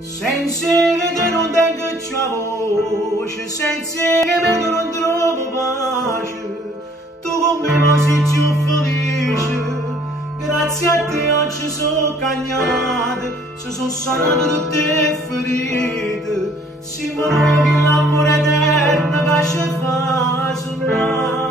Senza che te non tengo più la voce, senza che me non trovo pace, tu con me non sei più felice. Grazie a te oggi sono cagnate, si sono sanate tutte le ferite, si muore che l'amore eterno che ci fa sognare.